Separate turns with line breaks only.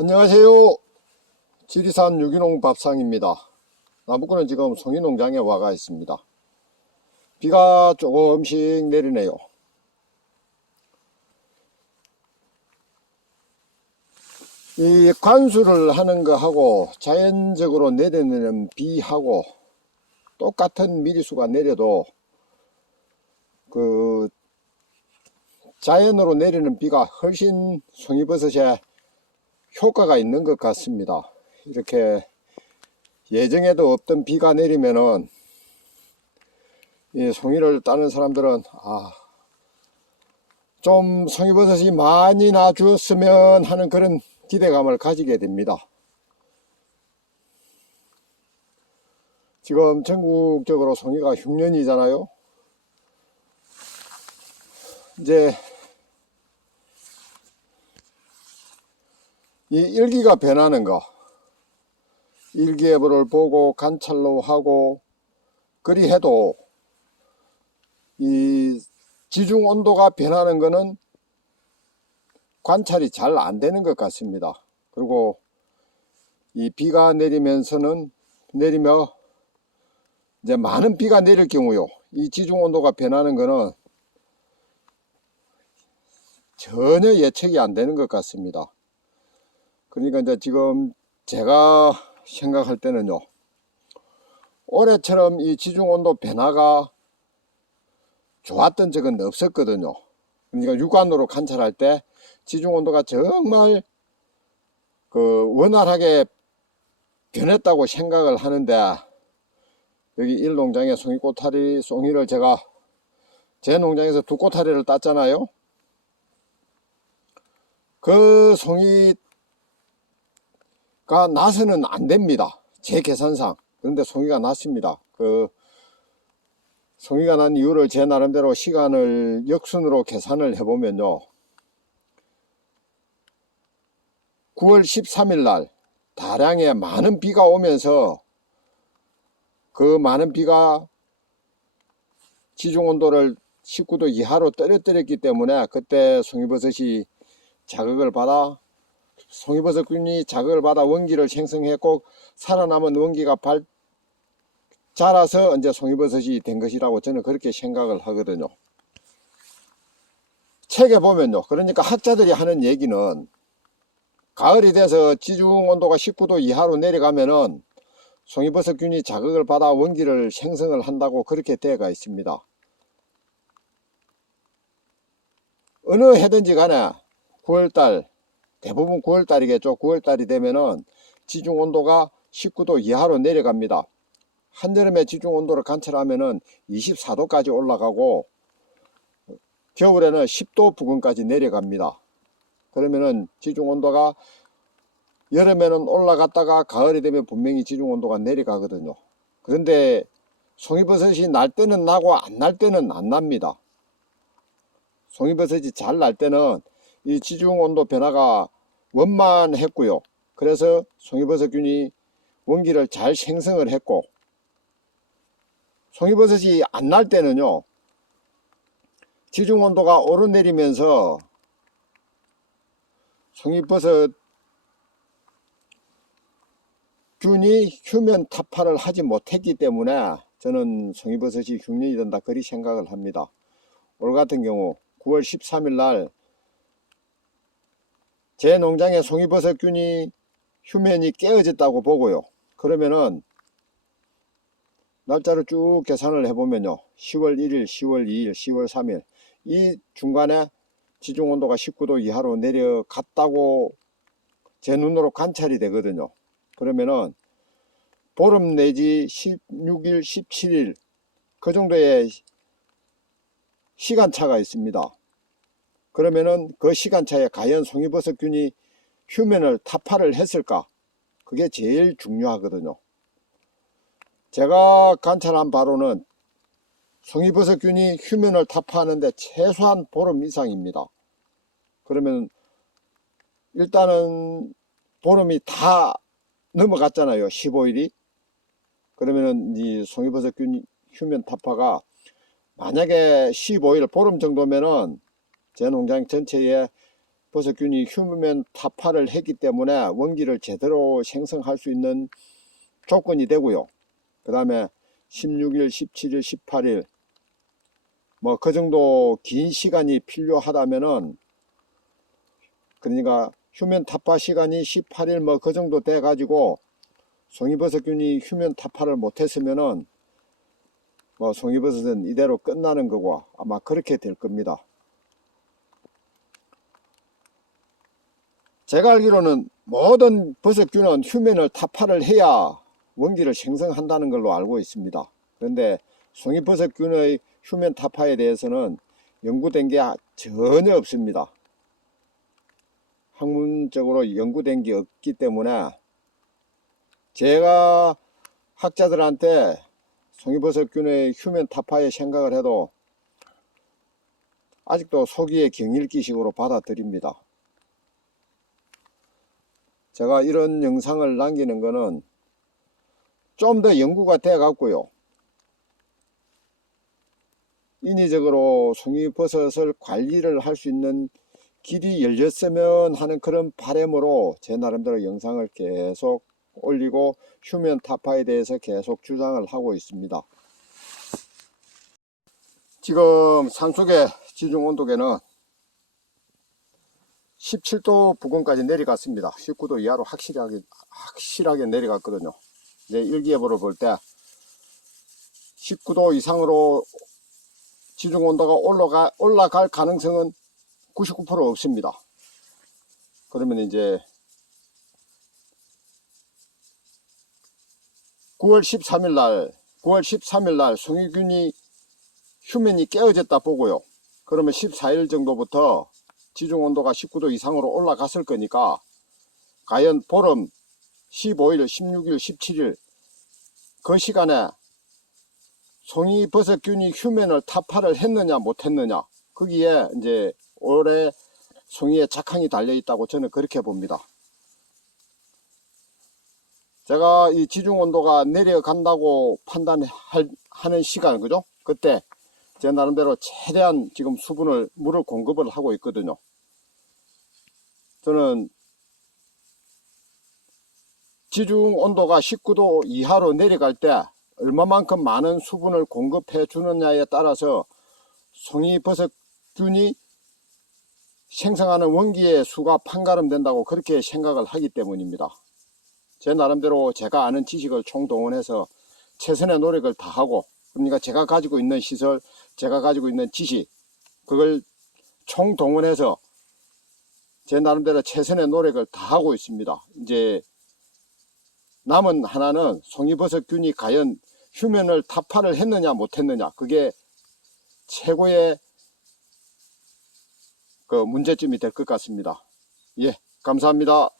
안녕하세요. 지리산 유기농 밥상입니다. 나무꾼은 지금 송이농장에 와가 있습니다. 비가 조금씩 내리네요. 이 관수를 하는 거하고 자연적으로 내리는 비하고 똑같은 미리수가 내려도 그 자연으로 내리는 비가 훨씬 송이버섯에 효과가 있는 것 같습니다. 이렇게 예정에도 없던 비가 내리면은 이 송이를 따는 사람들은 아, 좀 송이버섯이 많이 나주었으면 하는 그런 기대감을 가지게 됩니다. 지금 전국적으로 송이가 흉년이잖아요. 이제 이 일기가 변하는 거 일기예보를 보고 관찰로 하고 그리 해도 이 지중 온도가 변하는 거는 관찰이 잘 안 되는 것 같습니다. 그리고 이 비가 내리면서는 내리며 이제 많은 비가 내릴 경우요. 이 지중 온도가 변하는 거는 전혀 예측이 안 되는 것 같습니다. 그러니까 이제 지금 제가 생각할 때는요. 올해처럼 이 지중 온도 변화가 좋았던 적은 없었거든요. 그러니까 육안으로 관찰할 때 지중 온도가 정말 그 원활하게 변했다고 생각을 하는데 여기 일 농장에 송이 꼬타리 송이를 제가 제 농장에서 두 꼬타리를 땄잖아요. 그 송이 가 나서는 안 됩니다. 제 계산상. 그런데 송이가 났습니다. 그 송이가 난 이유를 제 나름대로 시간을 역순으로 계산을 해보면요. 9월 13일 날 다량의 많은 비가 오면서 그 많은 비가 지중 온도를 19도 이하로 떨어뜨렸기 때문에 그때 송이버섯이 자극을 받아 송이버섯균이 자극을 받아 원기를 생성했고 살아남은 원기가 발 자라서 이제 송이버섯이 된 것이라고 저는 그렇게 생각을 하거든요. 책에 보면요. 그러니까 학자들이 하는 얘기는 가을이 돼서 지중 온도가 19도 이하로 내려가면은 송이버섯균이 자극을 받아 원기를 생성을 한다고 그렇게 되어가 있습니다. 어느 해든지 간에 9월달 대부분 9월달이겠죠. 9월달이 되면은 지중 온도가 19도 이하로 내려갑니다. 한여름에 지중 온도를 관찰하면은 24도까지 올라가고 겨울에는 10도 부근까지 내려갑니다. 그러면은 지중 온도가 여름에는 올라갔다가 가을이 되면 분명히 지중 온도가 내려가거든요. 그런데 송이버섯이 날 때는 나고 안 날 때는 안 납니다. 송이버섯이 잘 날 때는 이 지중 온도 변화가 원만했고요. 그래서 송이버섯균이 원기를 잘 생성을 했고 송이버섯이 안 날 때는요. 지중 온도가 오르내리면서 송이버섯 균이 휴면 타파를 하지 못했기 때문에 저는 송이버섯이 흉년이 된다 그리 생각을 합니다. 올 같은 경우 9월 13일 날 제 농장에 송이버섯균이 휴면이 깨어졌다고 보고요. 그러면은 날짜를 쭉 계산을 해보면요. 10월 1일, 10월 2일, 10월 3일 이 중간에 지중 온도가 19도 이하로 내려갔다고 제 눈으로 관찰이 되거든요. 그러면은 보름 내지 16일, 17일 그 정도의 시간차가 있습니다. 그러면은 그 시간차에 과연 송이버섯균이 휴면을 타파를 했을까? 그게 제일 중요하거든요. 제가 관찰한 바로는 송이버섯균이 휴면을 타파하는데 최소한 보름 이상입니다. 그러면 일단은 보름이 다 넘어갔잖아요. 15일이. 그러면은 이 송이버섯균 휴면 타파가 만약에 15일 보름 정도면은 제 농장 전체에 버섯균이 휴면 타파를 했기 때문에 원기를 제대로 생성할 수 있는 조건이 되고요. 그 다음에 16일, 17일, 18일 뭐 그 정도 긴 시간이 필요하다면은 그러니까 휴면 타파 시간이 18일 뭐 그 정도 돼 가지고 송이버섯균이 휴면 타파를 못했으면은 뭐 송이버섯은 이대로 끝나는 거고 아마 그렇게 될 겁니다. 제가 알기로는 모든 버섯균은 휴면을 타파를 해야 원기를 생성한다는 걸로 알고 있습니다. 그런데 송이버섯균의 휴면 타파에 대해서는 연구된 게 전혀 없습니다. 학문적으로 연구된 게 없기 때문에 제가 학자들한테 송이버섯균의 휴면 타파에 생각을 해도 아직도 소기의 경일기식으로 받아들입니다. 제가 이런 영상을 남기는 거는 좀 더 연구가 돼 갖고요. 인위적으로 송이버섯을 관리를 할 수 있는 길이 열렸으면 하는 그런 바람으로 제 나름대로 영상을 계속 올리고 휴면 타파에 대해서 계속 주장을 하고 있습니다. 지금 산속의 지중 온도계는 17도 부근까지 내려갔습니다. 19도 이하로 확실하게 확실하게 내려갔거든요. 이제 일기예보를 볼 때 19도 이상으로 지중 온도가 올라가 올라갈 가능성은 99% 없습니다. 그러면 이제 9월 13일 날, 9월 13일 날 송유균이 휴면이 깨어졌다 보고요. 그러면 14일 정도부터 지중 온도가 19도 이상으로 올라갔을 거니까 과연 보름 15일, 16일, 17일 그 시간에 송이버섯균이 휴면을 타파를 했느냐 못했느냐 거기에 이제 올해 송이의 작황이 달려 있다고 저는 그렇게 봅니다. 제가 이 지중 온도가 내려간다고 판단하는 시간 그죠? 그때 제 나름대로 최대한 지금 수분을 물을 공급을 하고 있거든요. 저는 지중 온도가 19도 이하로 내려갈 때 얼마만큼 많은 수분을 공급해 주느냐에 따라서 송이버섯균이 생성하는 원기의 수가 판가름된다고 그렇게 생각을 하기 때문입니다. 제 나름대로 제가 아는 지식을 총동원해서 최선의 노력을 다하고 그러니까 제가 가지고 있는 시설, 제가 가지고 있는 지식 그걸 총동원해서 제 나름대로 최선의 노력을 다하고 있습니다. 이제 남은 하나는 송이버섯균이 과연 휴면을 타파를 했느냐 못했느냐 그게 최고의 그 문제점이 될 것 같습니다. 예, 감사합니다.